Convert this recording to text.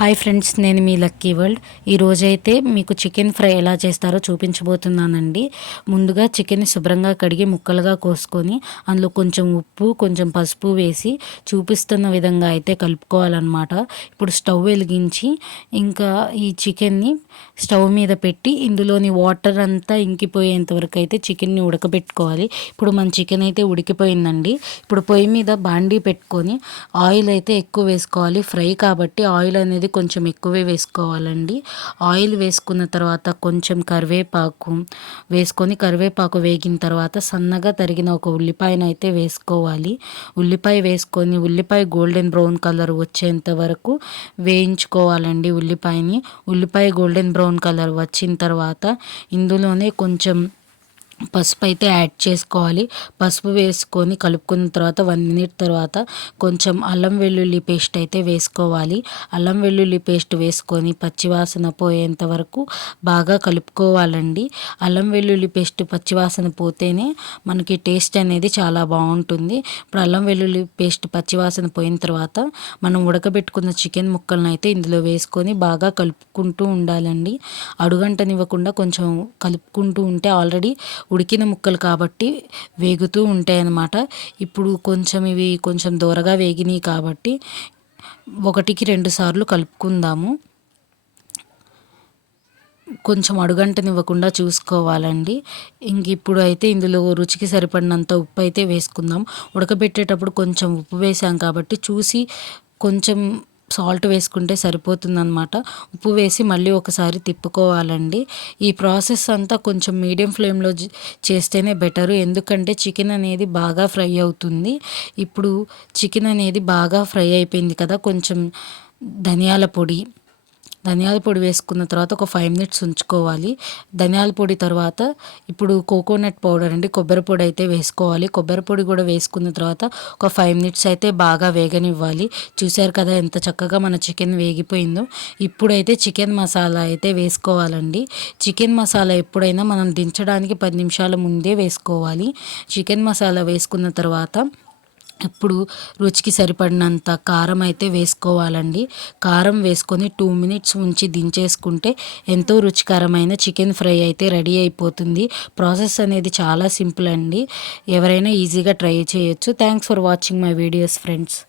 Hi friends నేను మీ lucky world. ఈరోజైతే మీకు చికెన్ ఫ్రై ఎలా చేస్తారో చూపించబోతున్నానండి. ముందుగా చికెన్ శుభ్రంగా కడిగి ముక్కలుగా కోసుకొని అందులో కొంచెం ఉప్పు కొంచెం పసుపు వేసి చూపిస్తున్న విధంగా అయితే కలుపుకోవాలన్నమాట. ఇప్పుడు స్టవ్ వెలిగించి ఇంకా ఈ చికెన్ని స్టవ్ మీద పెట్టి ఇందులోని వాటర్ అంతా ఇంకిపోయేంత వరకు అయితే చికెన్ని ఉడకబెట్టుకోవాలి. ఇప్పుడు మన చికెన్ అయితే ఉడికిపోయిందండి. ఇప్పుడు పొయ్యి మీద బాండీ పెట్టుకొని ఆయిల్ అయితే ఎక్కువ వేసుకోవాలి. ఫ్రై కాబట్టి ఆయిల్ అనేది అనేది కొంచెం ఎక్కువే వేసుకోవాలండి. ఆయిల్ వేసుకున్న తర్వాత కొంచెం కరివేపాకు వేసుకొని కరివేపాకు వేగిన తర్వాత సన్నగా తరిగిన ఒక ఉల్లిపాయను అయితే వేసుకోవాలి. ఉల్లిపాయ వేసుకొని ఉల్లిపాయ గోల్డెన్ బ్రౌన్ కలర్ వచ్చేంత వరకు వేయించుకోవాలండి ఉల్లిపాయని. ఉల్లిపాయ గోల్డెన్ బ్రౌన్ కలర్ వచ్చిన తర్వాత ఇందులోనే కొంచెం పసుపు అయితే యాడ్ చేసుకోవాలి. పసుపు వేసుకొని కలుపుకున్న తర్వాత వన్ మినిట్ తర్వాత కొంచెం అల్లం వెల్లుల్లి పేస్ట్ అయితే వేసుకోవాలి. అల్లం వెల్లుల్లి పేస్ట్ వేసుకొని పచ్చివాసన పోయేంత వరకు బాగా కలుపుకోవాలండి. అల్లం వెల్లుల్లి పేస్ట్ పచ్చివాసన పోతేనే మనకి టేస్ట్ అనేది చాలా బాగుంటుంది. ఇప్పుడు అల్లం వెల్లుల్లి పేస్ట్ పచ్చివాసన పోయిన తర్వాత మనం ఉడకబెట్టుకున్న చికెన్ ముక్కలను అయితే ఇందులో వేసుకొని బాగా కలుపుకుంటూ ఉండాలండి. అడుగంటనివ్వకుండా కొంచెం కలుపుకుంటూ ఉంటే ఆల్రెడీ ఉడికిన ముక్కలు కాబట్టి వేగుతూ ఉంటాయి అన్నమాట ఇప్పుడు కొంచెం ఇవి కొంచెం దూరగా వేగినాయి కాబట్టి ఒకటికి రెండు సార్లు కలుపుకుందాము. కొంచెం అడుగంటనివ్వకుండా చూసుకోవాలండి. ఇంక ఇప్పుడు అయితే ఇందులో రుచికి సరిపడినంత ఉప్పు అయితే వేసుకుందాం. ఉడకబెట్టేటప్పుడు కొంచెం ఉప్పు వేసాం కాబట్టి చూసి కొంచెం సాల్ట్ వేసుకుంటే సరిపోతుందనమాట ఉప్పు వేసి మళ్ళీ ఒకసారి తిప్పుకోవాలండి. ఈ ప్రాసెస్ అంతా కొంచెం మీడియం ఫ్లేమ్లో చేస్తేనే బెటరు. ఎందుకంటే చికెన్ అనేది బాగా ఫ్రై అవుతుంది. ఇప్పుడు చికెన్ అనేది బాగా ఫ్రై అయిపోయింది కదా కొంచెం ధనియాల పొడి ధనియాల పొడి వేసుకున్న తర్వాత ఒక ఫైవ్ మినిట్స్ ఉంచుకోవాలి. ధనియాల పొడి తర్వాత ఇప్పుడు కోకోనట్ పౌడర్ అండి కొబ్బరి పొడి అయితే వేసుకోవాలి. కొబ్బరి పొడి కూడా వేసుకున్న తర్వాత ఒక ఫైవ్ మినిట్స్ అయితే బాగా వేగనివ్వాలి. చూశారు కదా ఎంత చక్కగా మన చికెన్ వేగిపోయిందో. ఇప్పుడైతే చికెన్ మసాలా అయితే వేసుకోవాలండి. చికెన్ మసాలా ఎప్పుడైనా మనం దించడానికి పది నిమిషాల ముందే వేసుకోవాలి. చికెన్ మసాలా వేసుకున్న తర్వాత ఇప్పుడు రుచికి సరిపడినంత కారం అయితే వేసుకోవాలండి. కారం వేసుకొని టూ మినిట్స్ ఉంచి దించేసుకుంటే ఎంతో రుచికరమైన చికెన్ ఫ్రై అయితే రెడీ అయిపోతుంది. ప్రాసెస్ అనేది చాలా సింపుల్ అండి. ఎవరైనా ఈజీగా ట్రై చేయొచ్చు. Thanks for watching my videos friends